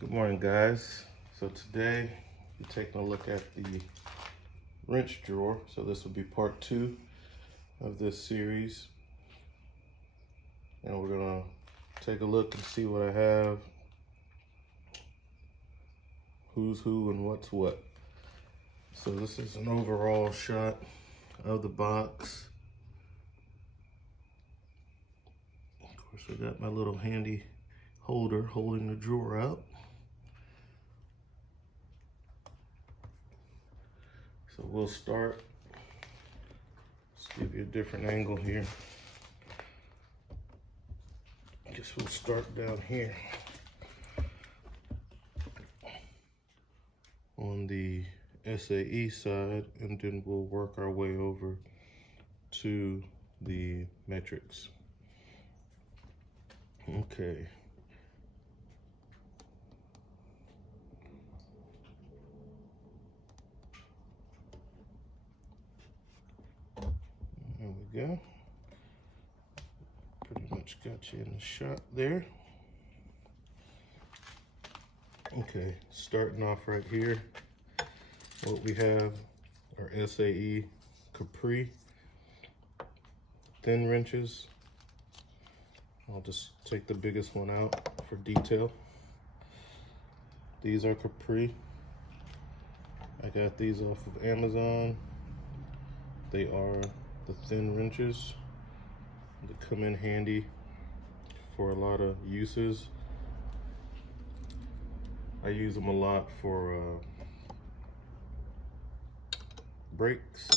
Good morning, guys. So today we're taking a look at the wrench drawer. So this will be part 2 of this series. And we're gonna take a look and see what I have, who's who and what's what. So this is an overall shot of the box. Of course, I got my little handy holder holding the drawer out. So we'll start. Let's give you a different angle here. I guess we'll start down here on the SAE side, and then we'll work our way over to the metrics. Okay. There we go. Pretty much got you in the shot there. Okay, starting off right here, what we have are SAE Capri thin wrenches. I'll just take the biggest one out for detail. These are Capri. I got these off of Amazon. They are the thin wrenches. They come in handy for a lot of uses. I use them a lot for brakes,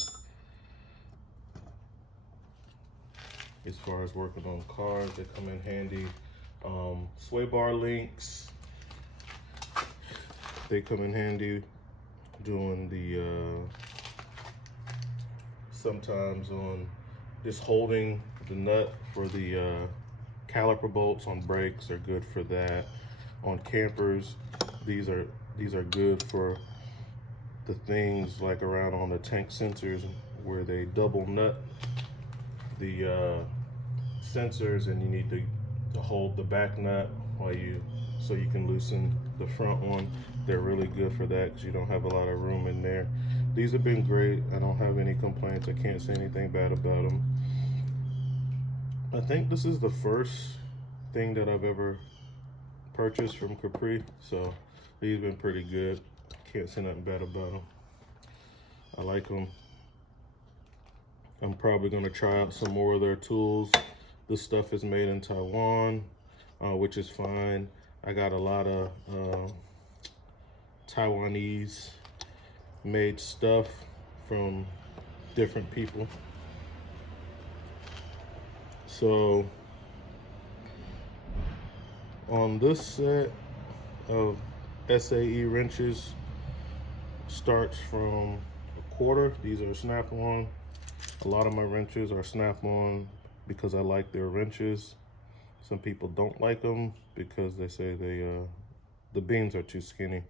as far as working on cars. They come in handy. Sway bar links, they come in handy doing the sometimes on just holding the nut for the caliper bolts on brakes are good for that. On campers, these are good for the things like around on the tank sensors where they double nut the sensors, and you need to hold the back nut while so you can loosen the front one. They're really good for that because you don't have a lot of room in there. These have been great. I don't have any complaints. I can't say anything bad about them. I think this is the first thing that I've ever purchased from Capri, so these have been pretty good. Can't say nothing bad about them. I like them. I'm probably going to try out some more of their tools. This stuff is made in Taiwan, which is fine. I got a lot of Taiwanese made stuff from different people. So on this set of SAE wrenches, starts from a quarter. These are snap-on. A lot of my wrenches are snap-on because I like their wrenches. Some people don't like them because they say the beams are too skinny.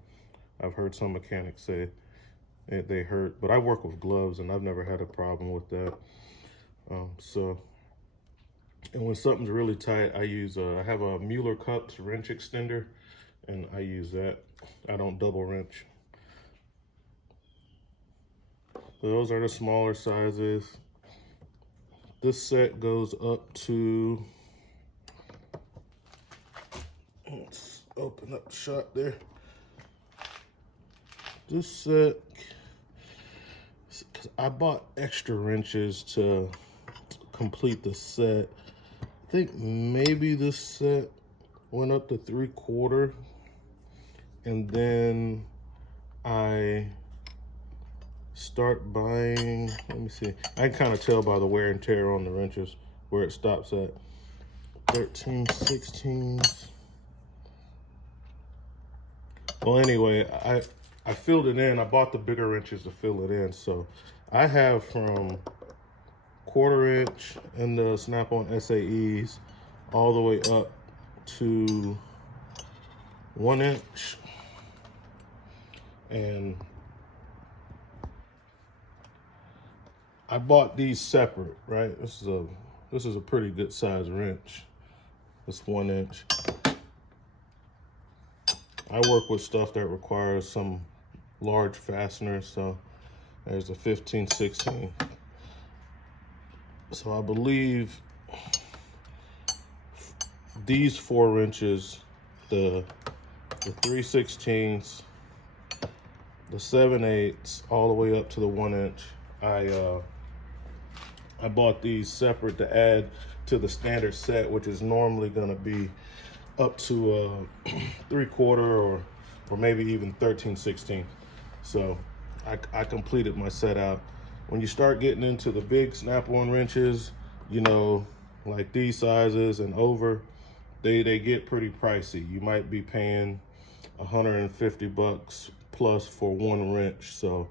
I've heard some mechanics say they hurt, but I work with gloves and I've never had a problem with that. And when something's really tight, I have a Mueller Cups wrench extender, and I use that. I don't double wrench. Those are the smaller sizes. This set goes up to, let's open up the shot there. This set, because I bought extra wrenches to complete the set. I think maybe this set went up to 3/4, and then I start buying, let me see, I can kind of tell by the wear and tear on the wrenches where it stops at. 13, 16s. Well, anyway, I filled it in. I bought the bigger wrenches to fill it in. So I have from 1/4 inch in the snap-on SAEs all the way up to 1 inch. And I bought these separate, right? This is a pretty good size wrench. It's 1 inch. I work with stuff that requires some large fasteners, so there's a 15, 16. So I believe these 4 wrenches, the 3/16, the 7/8, all the way up to the 1 inch, I bought these separate to add to the standard set, which is normally going to be up to 3/4 or maybe even 13/16. So I completed my set out. When you start getting into the big snap-on wrenches, you know, like these sizes and over, they get pretty pricey. You might be paying $150 plus for 1 wrench. So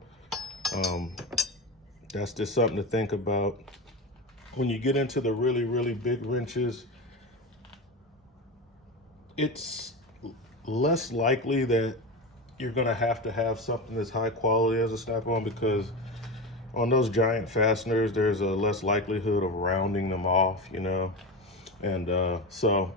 that's just something to think about. When you get into the really, really big wrenches, it's less likely that you're gonna have to have something that's high quality as a snap-on, because on those giant fasteners, there's a less likelihood of rounding them off, you know? And so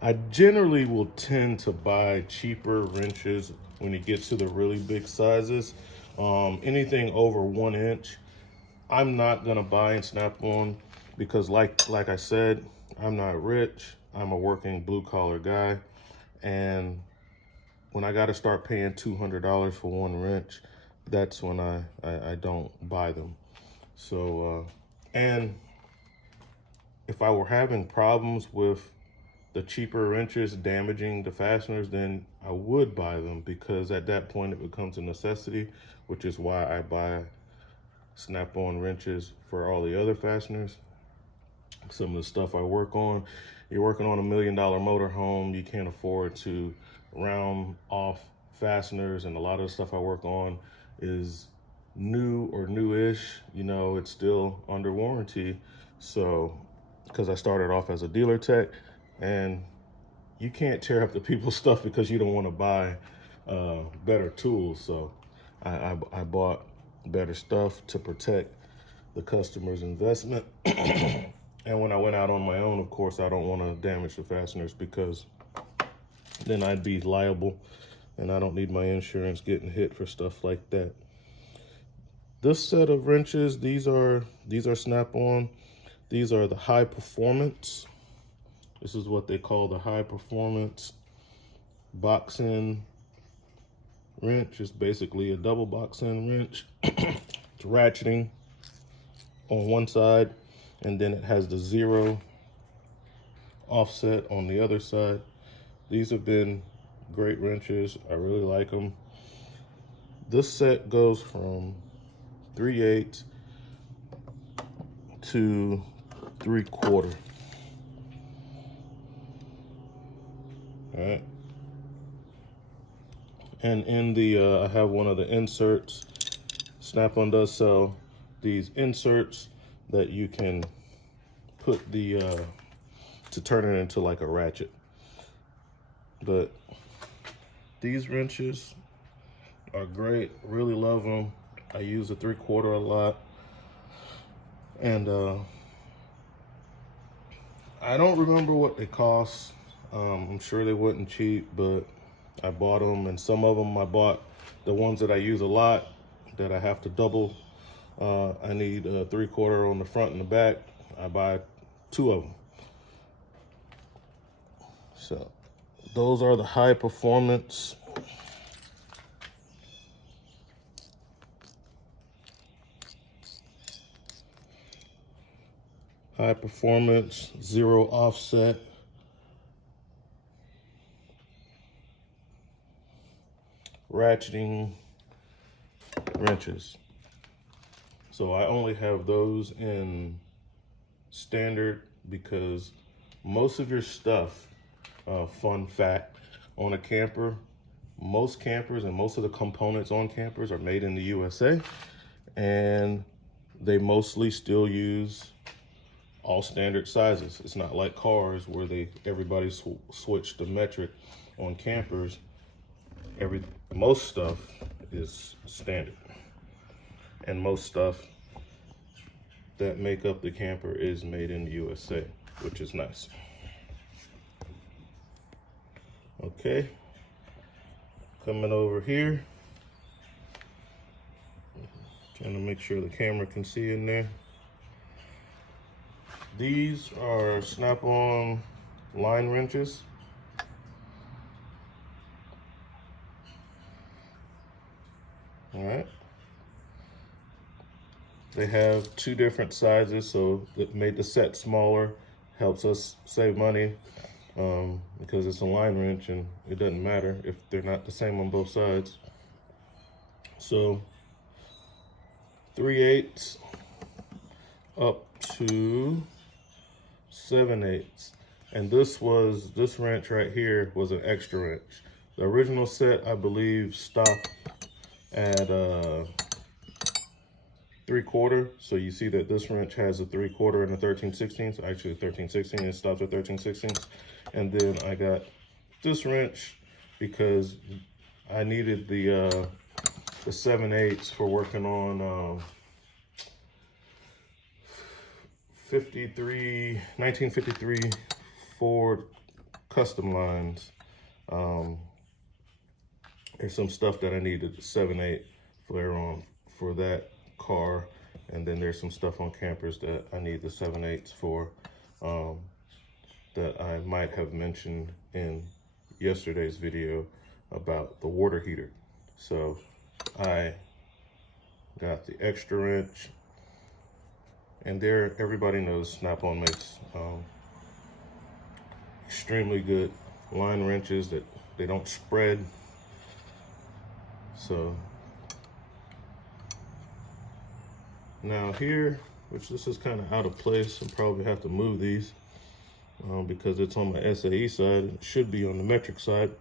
I generally will tend to buy cheaper wrenches when it gets to the really big sizes. Anything over 1 inch, I'm not gonna buy in Snap-on, because like I said, I'm not rich. I'm a working blue collar guy, and when I got to start paying $200 for 1 wrench, that's when I don't buy them. So and if I were having problems with the cheaper wrenches damaging the fasteners, then I would buy them, because at that point it becomes a necessity, which is why I buy Snap-on wrenches for all the other fasteners. Some of the stuff I work on, you're working on $1 million motorhome, you can't afford to round off fasteners, and a lot of the stuff I work on is new or newish, you know, it's still under warranty. So, because I started off as a dealer tech, and you can't tear up the people's stuff because you don't want to buy better tools. So I bought better stuff to protect the customer's investment. And when I went out on my own, of course, I don't want to damage the fasteners, because then I'd be liable, and I don't need my insurance getting hit for stuff like that. This set of wrenches, these are Snap-on. These are the high performance. This is what they call the high performance box-in wrench. It's basically a double box-in wrench. It's ratcheting on one side, and then it has the 0 offset on the other side. These have been great wrenches. I really like them. This set goes from 3/8 to 3/4. All right. And in the, I have one of the inserts. Snap-on does sell these inserts that you can put the, to turn it into like a ratchet. But these wrenches are great, really love them. I use a 3/4 a lot. And I don't remember what they cost. I'm sure they wasn't cheap, but I bought them, and some of them I bought the ones that I use a lot, that I have to double. I need a 3/4 on the front and the back. I buy 2 of them. So those are the high performance. High performance, 0 offset. Ratcheting wrenches. So I only have those in standard, because most of your stuff, fun fact, on a camper, most campers and most of the components on campers are made in the USA, and they mostly still use all standard sizes. It's not like cars where everybody switched to metric. On campers, most stuff is standard, and most stuff that make up the camper is made in the USA, which is nice. Okay, coming over here, trying to make sure the camera can see in there. These are snap-on line wrenches. All right. They have two different sizes, so it made the set smaller, helps us save money because it's a line wrench and it doesn't matter if they're not the same on both sides. So 3/8 up to 7/8. And this wrench right here was an extra wrench. The original set, I believe, stopped at 3/4. So you see that this wrench has a 3/4 and a 13/16. So actually 13/16, it stops at 13/16. And then I got this wrench because I needed the 7/8 for working on 1953 Ford custom lines. There's some stuff that I needed 7/8 flare on for that car, and then there's some stuff on campers that I need the 7/8 for that I might have mentioned in yesterday's video about the water heater. So I got the extra wrench, and there, everybody knows Snap-on makes extremely good line wrenches that they don't spread. So now here, which this is kind of out of place, I'll probably have to move these because it's on my SAE side. It should be on the metric side.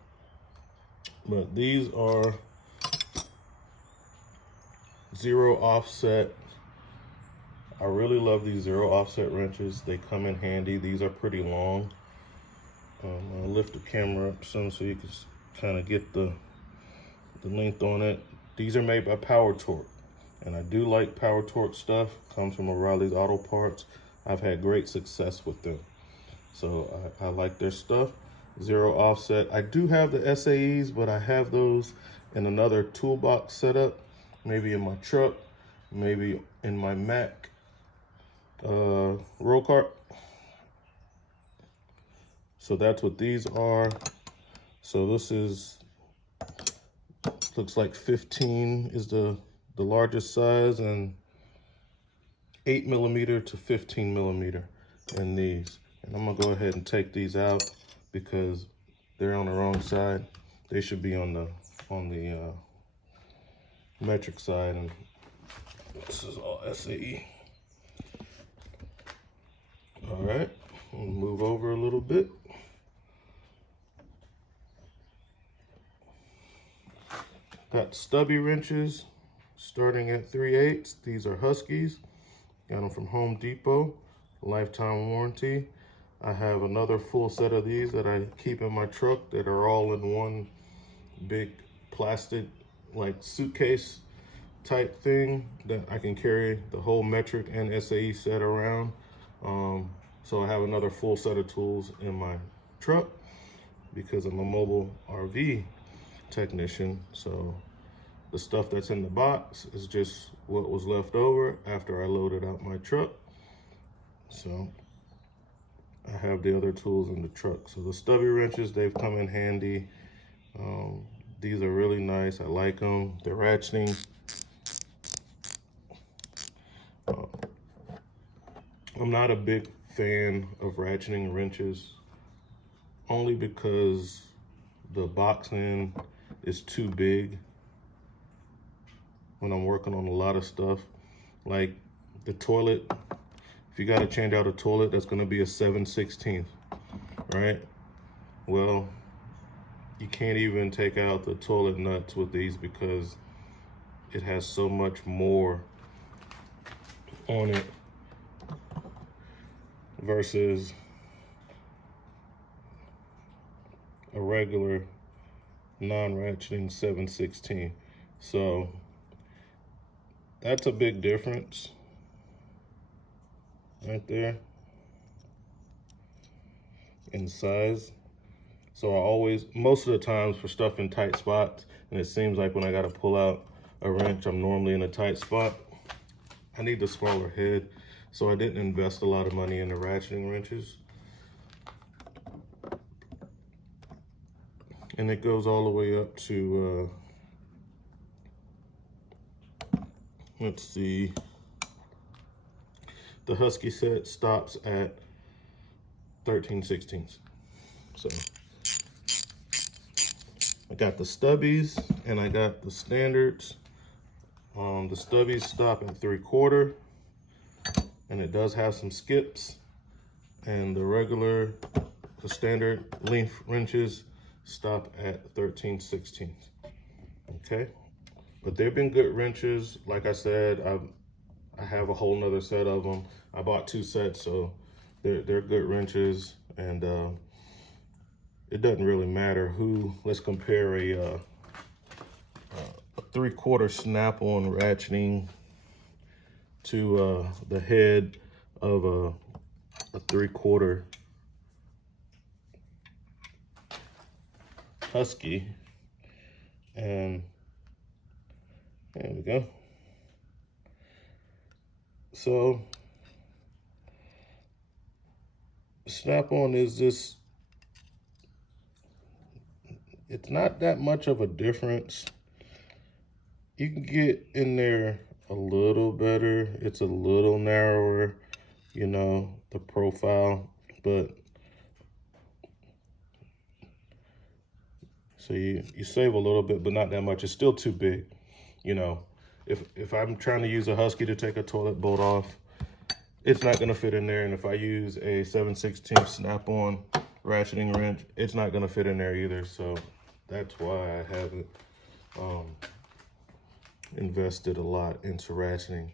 But these are 0 offset. I really love these 0 offset wrenches. They come in handy. These are pretty long. I'll lift the camera up some so you can kind of get the length on it. These are made by Power Torque, and I do like Power Torque stuff. Comes from O'Reilly's Auto Parts. I've had great success with them, so I like their stuff. 0 offset. I do have the SAEs, but I have those in another toolbox setup, maybe in my truck, maybe in my Mac roll cart. So that's what these are. So this is, looks like 15 is the largest size, and 8mm to 15mm in these. And I'm gonna go ahead and take these out because they're on the wrong side. They should be on the metric side, and this is all SAE. All right, we'll move over a little bit. Got stubby wrenches starting at 3/8. These are Huskies. Got them from Home Depot, lifetime warranty. I have another full set of these that I keep in my truck that are all in one big plastic like suitcase type thing that I can carry the whole metric and SAE set around. So I have another full set of tools in my truck because I'm a mobile RV technician. So the stuff that's in the box is just what was left over after I loaded out my truck. So I have the other tools in the truck. So the stubby wrenches, they've come in handy. These are really nice. I like them. They're ratcheting. I'm not a big fan of ratcheting wrenches, only because the box end is too big when I'm working on a lot of stuff. Like the toilet, if you got to change out a toilet, that's going to be a 7/16, right? Well, you can't even take out the toilet nuts with these because it has so much more on it versus a regular non-ratcheting 7/16. So that's a big difference right there in size. So I always, most of the times for stuff in tight spots, and it seems like when I gotta pull out a wrench, I'm normally in a tight spot, I need the smaller head. So I didn't invest a lot of money in the ratcheting wrenches. And it goes all the way up to, let's see, the Husky set stops at 13/16. So I got the stubbies and I got the standards. The stubbies stop at 3/4, and it does have some skips. And the standard length wrenches stop at 13/16. Okay, but they've been good wrenches. Like I said, I have a whole nother set of them. I bought 2 sets, so they're good wrenches, and it doesn't really matter who. Let's compare a 3/4 snap-on ratcheting to the head of a 3/4 Husky, and there we go. So snap-on is just, it's not that much of a difference. You can get in there a little better. It's a little narrower, you know, the profile, but so you save a little bit, but not that much. It's still too big. You know, if I'm trying to use a Husky to take a toilet bolt off, it's not gonna fit in there. And if I use a 7/16 snap-on ratcheting wrench, it's not gonna fit in there either. So that's why I haven't invested a lot into ratcheting.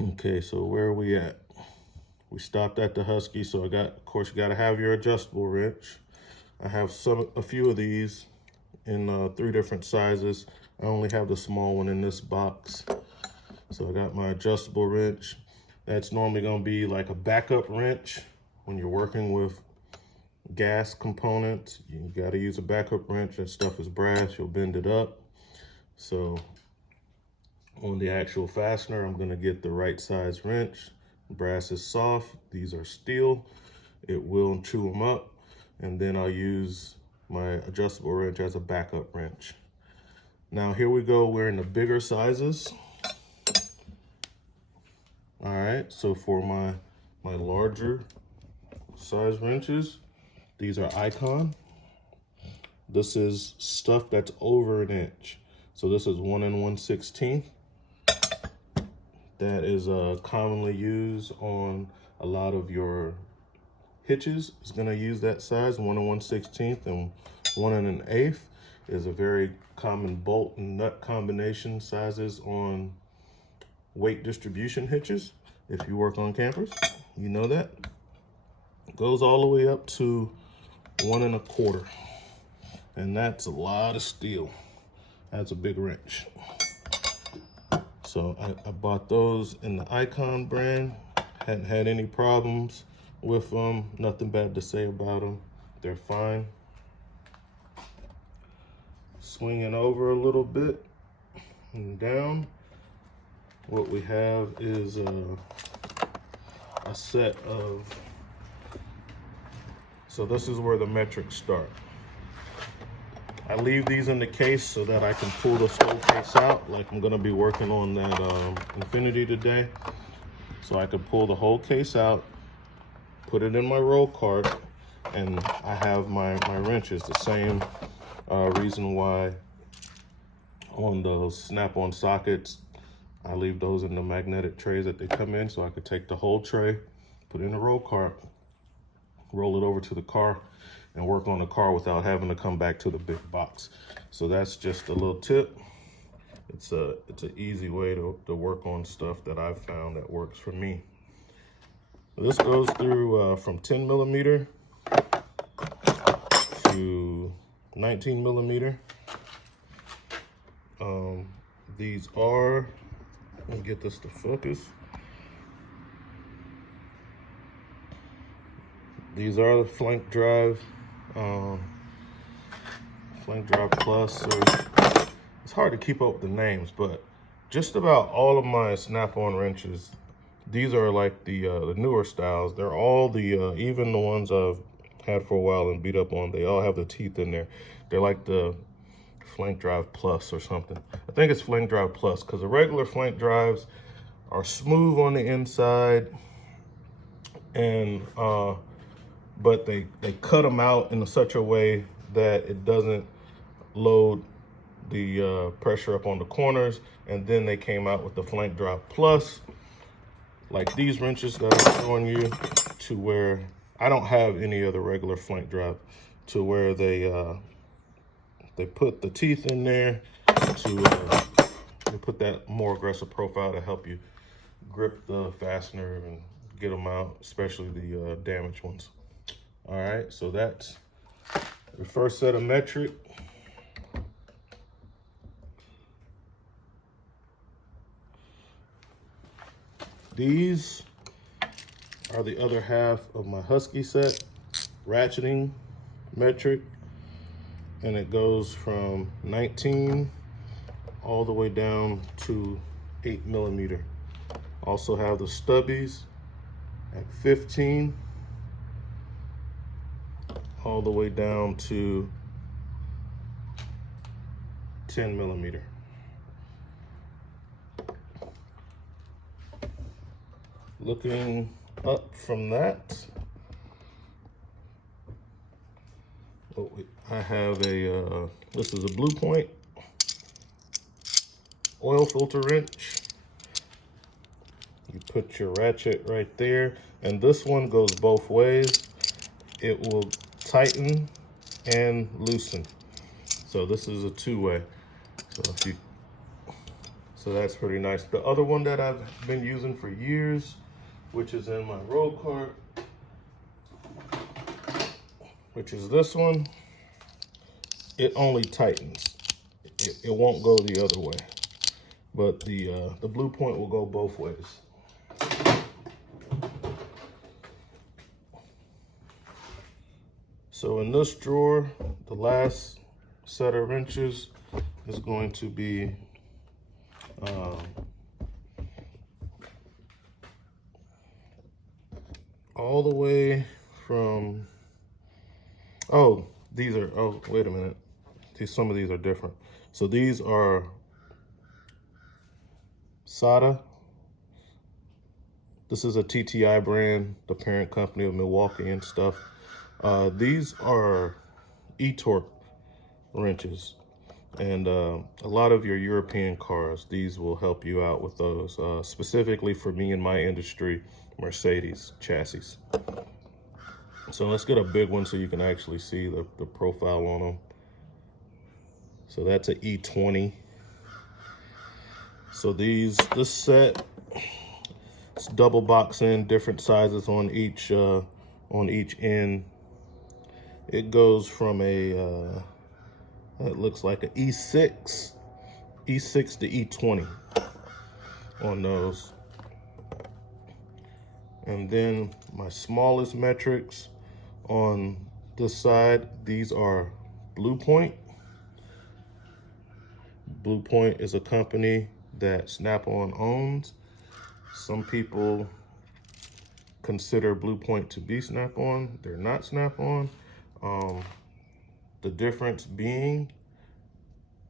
Okay, so where are we at? We stopped at the Husky, so of course, you gotta have your adjustable wrench. I have a few of these in 3 different sizes. I only have the small one in this box. So I got my adjustable wrench. That's normally gonna be like a backup wrench when you're working with gas components. You gotta use a backup wrench. That stuff is brass, you'll bend it up. So on the actual fastener, I'm gonna get the right size wrench. Brass is soft, these are steel. It will chew them up. And then I'll use my adjustable wrench as a backup wrench. Now here we go, we're in the bigger sizes. All right, so for my larger size wrenches, these are Icon. This is stuff that's over an inch. So this is 1 1/16. That is commonly used on a lot of your hitches. It's gonna use that size, 1 1/16, and 1 1/8 is a very common bolt and nut combination sizes on weight distribution hitches. If you work on campers, you know that. It goes all the way up to 1 1/4, and that's a lot of steel. That's a big wrench. So I bought those in the Icon brand. Hadn't had any problems with them. Nothing bad to say about them. They're fine. Swinging over a little bit and down, what we have is a set of, so this is where the metrics start. I leave these in the case so that I can pull this whole case out, like I'm gonna be working on that Infinity today. So I could pull the whole case out, put it in my roll cart, and I have my wrenches. The same reason why on those snap-on sockets, I leave those in the magnetic trays that they come in, so I could take the whole tray, put it in the roll cart, roll it over to the car, and work on the car without having to come back to the big box. So that's just a little tip. It's an easy way to work on stuff that I've found that works for me. This goes through from 10 millimeter to 19 millimeter. These are, let me get this to focus. These are the Flank Drive Plus, or it's hard to keep up with the names, but just about all of my snap-on wrenches, these are like the newer styles. They're all even the ones I've had for a while and beat up on, they all have the teeth in there. They're like the Flank Drive Plus or something. I think it's Flank Drive Plus, because the regular Flank Drives are smooth on the inside, and but they cut them out in such a way that it doesn't load the pressure up on the corners. And then they came out with the Flank Drive Plus, like these wrenches that I'm showing you, to where I don't have any other regular Flank Drive, to where they put the teeth in there to they put that more aggressive profile to help you grip the fastener and get them out, especially the damaged ones. All right, so that's the first set of metric. These are the other half of my Husky set, ratcheting metric, and it goes from 19 all the way down to 8mm. Also have the stubbies at 15 all the way down to 10mm. Looking up from that, I have a, this is a Blue Point oil filter wrench. You put your ratchet right there, and this one goes both ways. It will tighten and loosen. So this is a two-way. So that's pretty nice. The other one that I've been using for years, which is in my road cart, which is this one, it only tightens. It won't go the other way. But the Blue Point will go both ways. So in this drawer, the last set of wrenches is going to be all the way from, oh, these are, oh, wait a minute. Some of these are different. So these are SATA. This is a TTI brand, the parent company of Milwaukee and stuff. These are e-torque wrenches. And a lot of your European cars, these will help you out with those. Specifically for me in my industry, Mercedes chassis. So let's get a big one so you can actually see the profile on them. So that's an E20. So this set, it's double box in, different sizes on each end. It goes from a it looks like an E6 to E20 on those. And then my smallest metrics on this side, these are Blue Point. Blue Point is a company that Snap-on owns. Some people consider Blue Point to be Snap-on. They're not Snap-on. The difference being,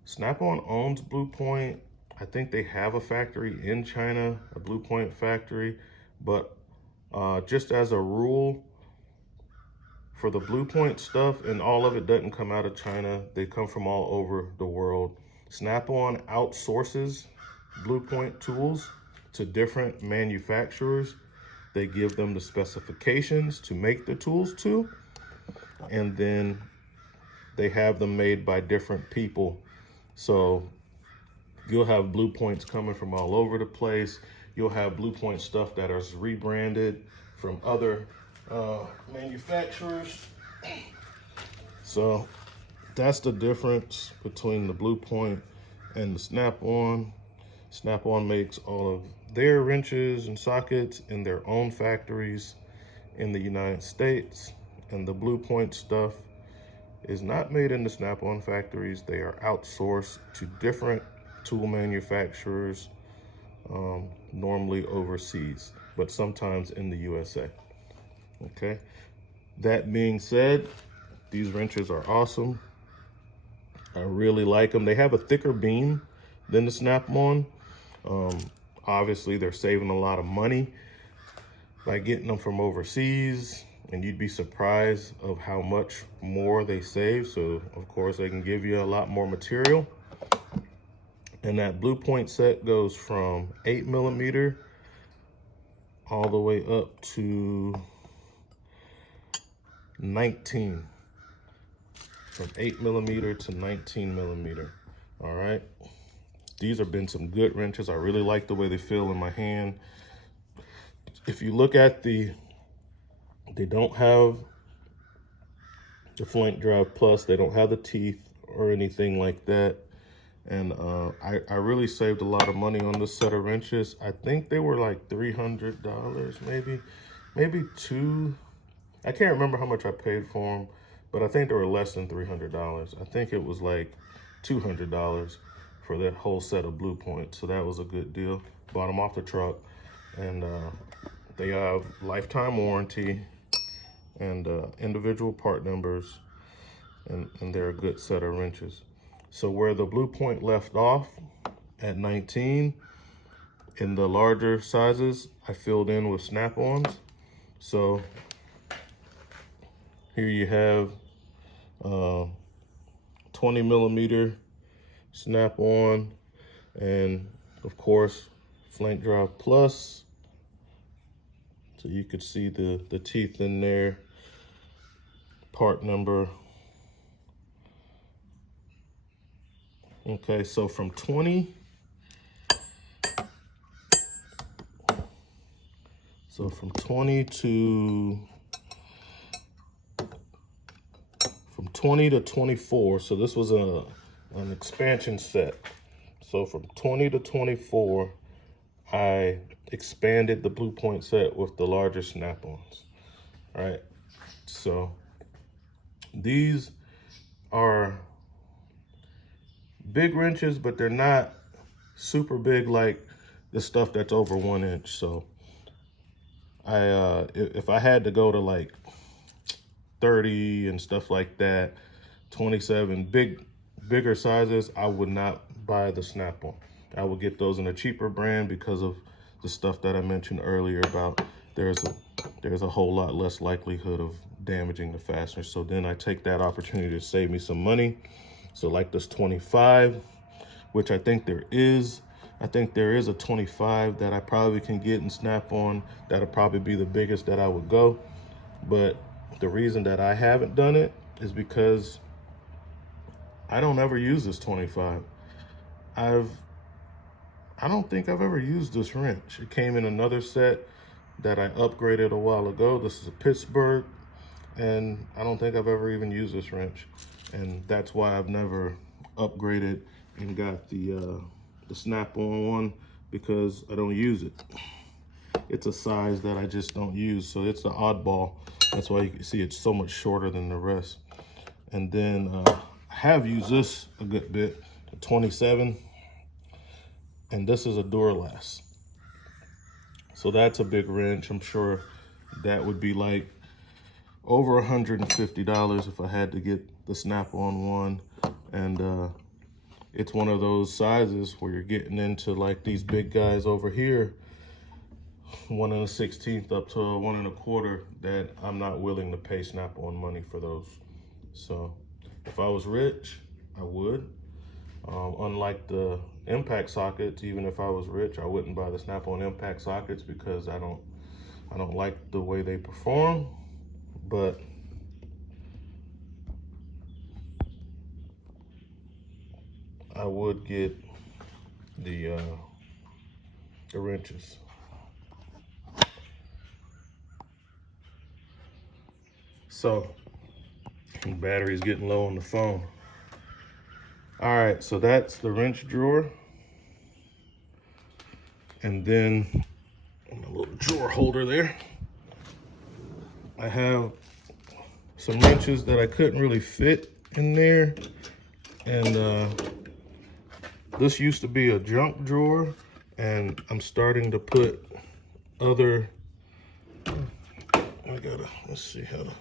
Snap-on owns Blue Point. I think they have a factory in China, a Blue Point factory, but just as a rule, for the Blue Point stuff, and all of it doesn't come out of China, they come from all over the world. Snap-on outsources Blue Point tools to different manufacturers. They give them the specifications to make the tools to, and then they have them made by different people. So you'll have Blue Points coming from all over the place. You'll have Blue Point stuff that is rebranded from other manufacturers. So that's the difference between the Blue Point and the Snap-on. Snap-on makes all of their wrenches and sockets in their own factories in the United States. And the Blue Point stuff is not made in the Snap-on factories. They are outsourced to different tool manufacturers, normally overseas, but sometimes in the USA. Okay. That being said, these wrenches are awesome. I really like them. They have a thicker beam than the Snap-on. Obviously, they're saving a lot of money by getting them from overseas, and you'd be surprised of how much more they save. So, of course, they can give you a lot more material. And that Blue Point set goes from 8mm all the way up to 19. From 8mm to 19mm. All right. These have been some good wrenches. I really like the way they feel in my hand. If you look at they don't have the Flank Drive Plus. They don't have the teeth or anything like that. And I really saved a lot of money on this set of wrenches. I think they were like $300, maybe two. I can't remember how much I paid for them, but I think they were less than $300. I think it was like $200 for that whole set of Blue Point. So that was a good deal. Bought them off the truck, and they have lifetime warranty and individual part numbers, and they're a good set of wrenches. So where the Blue Point left off at 19, in the larger sizes, I filled in with Snap-ons. So here you have 20mm Snap-on, and of course Flank Drive Plus. So you could see the teeth in there, part number. Okay, so from 20 to 24, so this was an expansion set. So from 20 to 24, I expanded the Blue Point set with the larger Snap-ons. All right, so these are big wrenches, but they're not super big like the stuff that's over 1 inch. So if I had to go to like 30 and stuff like that, 27, bigger sizes, I would not buy the Snap-on. I would get those in a cheaper brand because of the stuff that I mentioned earlier about there's a whole lot less likelihood of damaging the fastener. So then I take that opportunity to save me some money. So like this 25, which I think there is a 25 that I probably can get in Snap-on. That'll probably be the biggest that I would go. But the reason that I haven't done it is because I don't ever use this 25. I don't think I've ever used this wrench. It came in another set that I upgraded a while ago. This is a Pittsburgh, and I don't think I've ever even used this wrench. And that's why I've never upgraded and got the Snap-on one, because I don't use it. It's a size that I just don't use, so it's the oddball. That's why you can see it's so much shorter than the rest. And then I have used this a good bit, a 27, and this is a Duralast. So that's a big wrench. I'm sure that would be like over $150 if I had to get the Snap-on one. And it's one of those sizes where you're getting into like these big guys over here, 1 1/16 up to a 1 1/4, that I'm not willing to pay Snap-on money for those. So if I was rich, I would. Unlike the impact sockets, even if I was rich, I wouldn't buy the Snap-on impact sockets because I don't like the way they perform. But I would get the wrenches. So the battery's getting low on the phone. All right, so that's the wrench drawer. And then a little drawer holder there. I have some wrenches that I couldn't really fit in there. And this used to be a junk drawer, and I'm starting to put other, let's see how to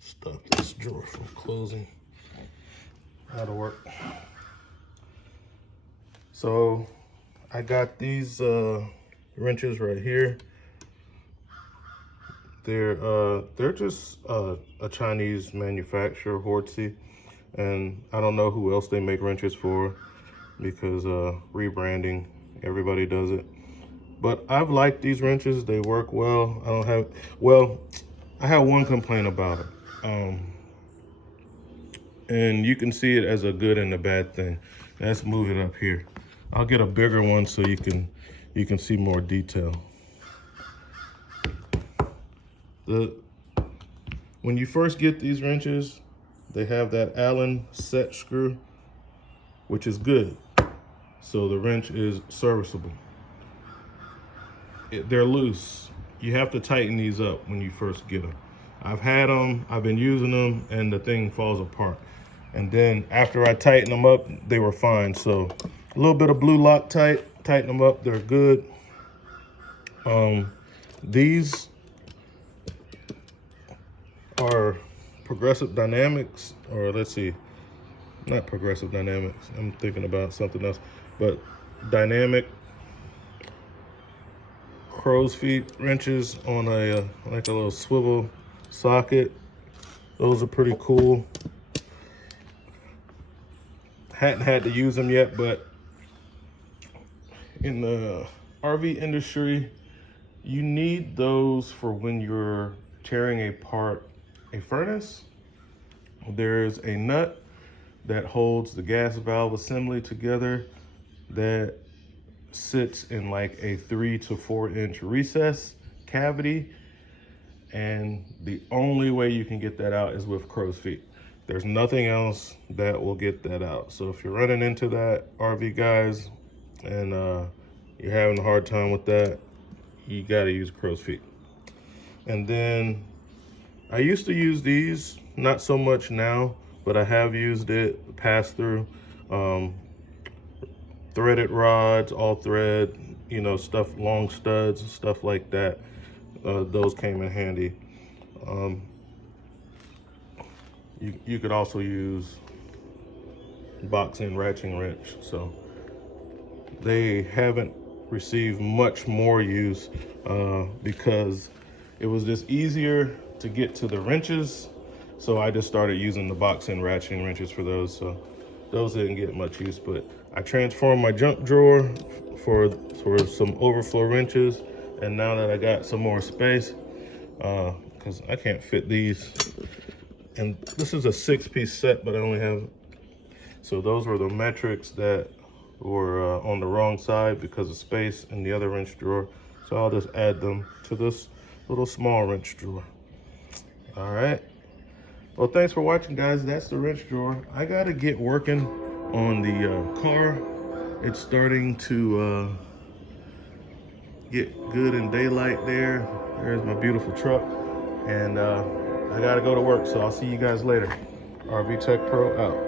stop this drawer from closing. That'll work. So I got these wrenches right here. They're just a Chinese manufacturer, Hortzy, and I don't know who else they make wrenches for, because rebranding, everybody does it. But I've liked these wrenches. They work well. I have one complaint about it, and you can see it as a good and a bad thing. Let's move it up here. I'll get a bigger one so you can see more detail. When you first get these wrenches, they have that Allen set screw, which is good. So the wrench is serviceable. They're loose. You have to tighten these up when you first get them. I've had them, I've been using them, and the thing falls apart. And then after I tighten them up, they were fine. So a little bit of blue Loctite, tighten them up, they're good. These are Progressive Dynamics, or let's see, not Progressive Dynamics, I'm thinking about something else, but Dynamic crow's feet wrenches on a like a little swivel socket. Those are pretty cool. Hadn't had to use them yet, but in the RV industry, you need those for when you're tearing apart a furnace. There's a nut that holds the gas valve assembly together that sits in like a 3 to 4 inch recess cavity, and the only way you can get that out is with crow's feet. There's nothing else that will get that out. So if you're running into that, RV guys, and you're having a hard time with that, you gotta use crow's feet. And then I used to use these, not so much now, but I have used it, pass through, threaded rods, all thread, you know, stuff, long studs, stuff like that. Those came in handy. You could also use box-end ratcheting wrench. So they haven't received much more use because it was just easier to get to the wrenches. So I just started using the box-end ratcheting wrenches for those. So those didn't get much use, but I transformed my junk drawer for some overflow wrenches. And now that I got some more space, because I can't fit these, and this is a 6-piece set, but I only have, so those were the metrics that were on the wrong side because of space in the other wrench drawer. So I'll just add them to this little small wrench drawer. All right. Well, thanks for watching, guys. That's the wrench drawer. I gotta get working on the car. It's starting to get good in daylight there. There's my beautiful truck. And I gotta go to work, so I'll see you guys later. RV Tech Pro out.